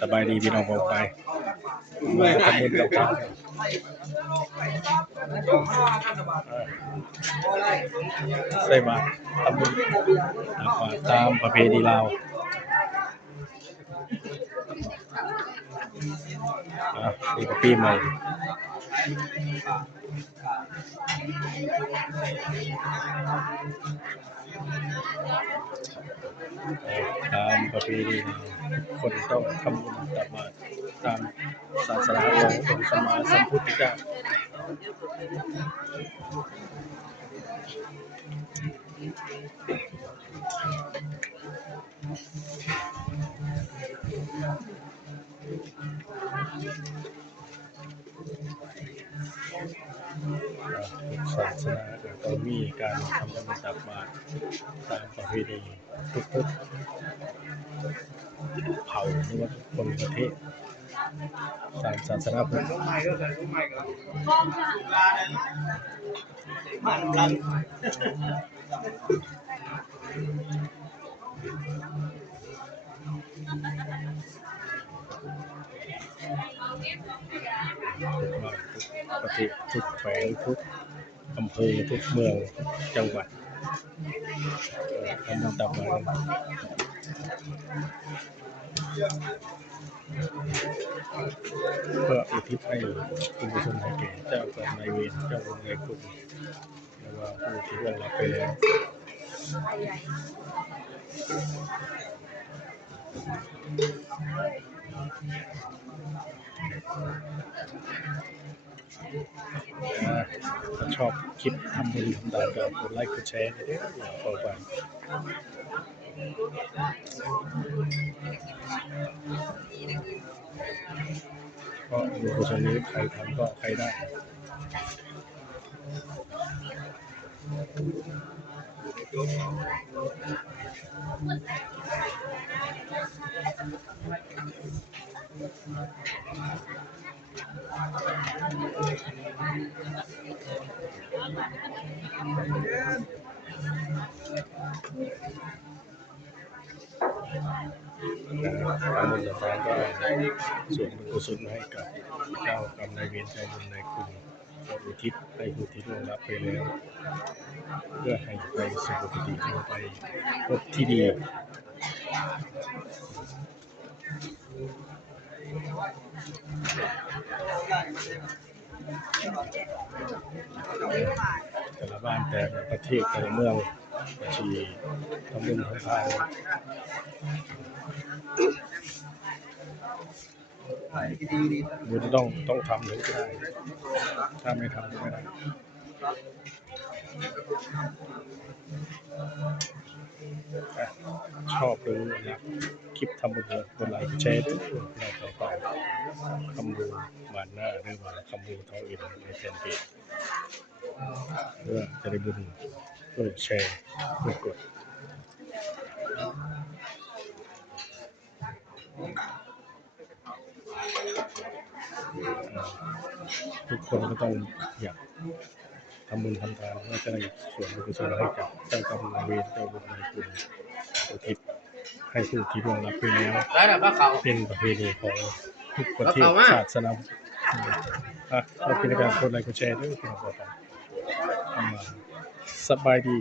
สบายดีพี่น้องของไปมาทำบุญกับทางใส่บาตรทำบุญตามประเพณีลาวนี่ก็ปีใหม่ตามประเพณีคนต้องทำบุญตักบาตรตามศาสนาขององค์สมมาสัมพุทธเจ้าศาสนาก็มีการทำบุญตักบาตรตามประเพณีทุกเผ่าหรือว่าคนประเทศตามศาสนาพุทธทุกประเทศทุกแขวงทุกอำเภอทุกเมืองจังหวัดทำบุญตักบาตรเพื่ออุทิศให้คุณผู้ชมให้แก่เจ้ากรรมนายเวรเจ้าบุญนายคุณหรือว่าผู้ที่ล่วงลับไปแล้วถ้าชอบคลิปทำบุญทำทานก็กดไลค์กดแชร์ด้วยขอบคุณเพราะบุญกุศลนี้ใครทำก็ใครได้การบุญต่างๆก็ส่วนบุญกุศลให้กับเจ้ากรรมนายเวรเจ้าบุญนายคุณอุทิศให้ผู้ที่ล่วงลับไปแล้วเพื่อให้ไปสุคติไปพบที่ดีแต่ละบ้านแต่ละประเทศแต่ละเมืองที่ทำบุญทำทานบุญต้องทำถึงจะได้ถ้าไม่ทำก็ไม่ได้ชอบหรืออยากคลิปทำบุญบนไลน์แชร์ด้วยเราต่อคำบูบานหน้าหรือว่าคำบูท้องอินในแฟนเพจเพื่อจะได้บุญเพื่อแชร์เพื่อกดทุกคนก็ต้องอยากทำบุญทำทานเพื่อจะได้ส่วนบุญกุศลให้กับเจ้ากรรมนายเวรเจ้าบุญนายคุณอุทิศให้ผู้ที่ล่วงลับไปแล้วเป็นประเพณีของทุกประเทศศาสนาเราเป็นการกดไลค์กดแชร์ด้วยคุณผู้ชมสบายดี